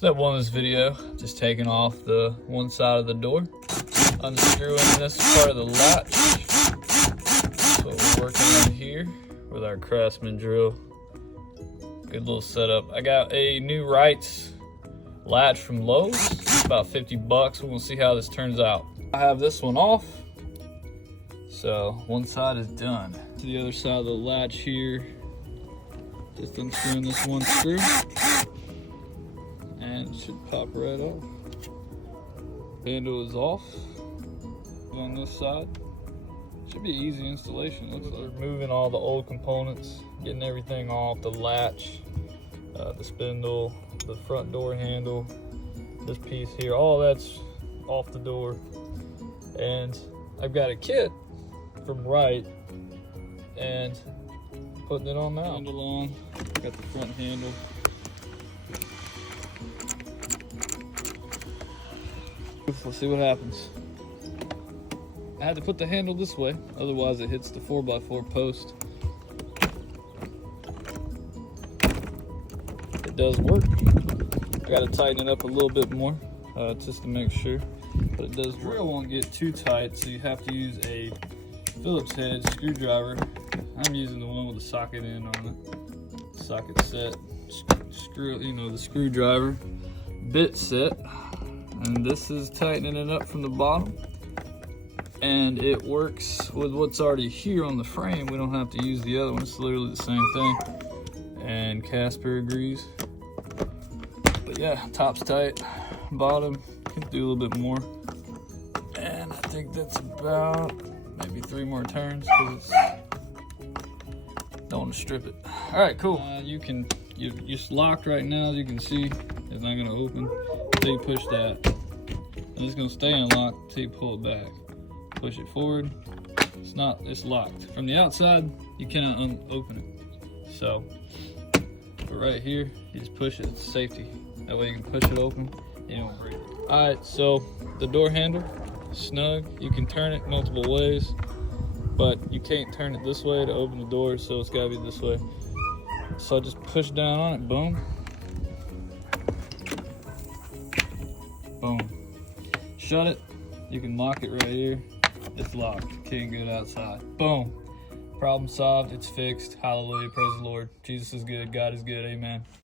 Step one of this video, just taking off the one side of the door, unscrewing this part of the latch. That's what we're working on here with our Craftsman drill. Good little setup. I got a new Wright latch from Lowe's. It's about 50 bucks. We're gonna see how this turns out. I have this one off, so one side is done. To the other side of the latch here, just unscrewing this one screw, and it should pop right off. Handle is off on this side. Should be easy installation. Looks like removing all the old components, getting everything off, the latch, the spindle, the front door handle, this piece here, all that's off the door. And I've got a kit from Wright and putting it on now. Handle on, got the front handle. Let's see what happens. I had to put the handle this way, otherwise it hits the 4x4 post. It does work. I gotta tighten it up a little bit more, just to make sure, but it does work. The drill won't get too tight, so you have to use a Phillips head screwdriver. I'm using the one with the socket in on it. Socket set, screw, the screwdriver, bit set. And this is tightening it up from the bottom. And it works with what's already here on the frame. We don't have to use the other one. It's literally the same thing. And Casper agrees. But yeah, top's tight, bottom, can do a little bit more. And I think that's about maybe 3 more turns, because don't want to strip it. All right, cool. You're locked right now, as you can see. It's not gonna open until you push that. And it's gonna stay unlocked until you pull it back. Push it forward. It's locked. From the outside, you cannot open it. So, but right here, you just push it, it's safety. That way you can push it open and you don't break it. All right, so the door handle, snug. You can turn it multiple ways, but you can't turn it this way to open the door, so it's gotta be this way. So I just push down on it, boom. Boom. Shut it. You can lock it right here. It's locked. Can't get outside. Boom. Problem solved. It's fixed. Hallelujah. Praise the Lord. Jesus is good. God is good. Amen.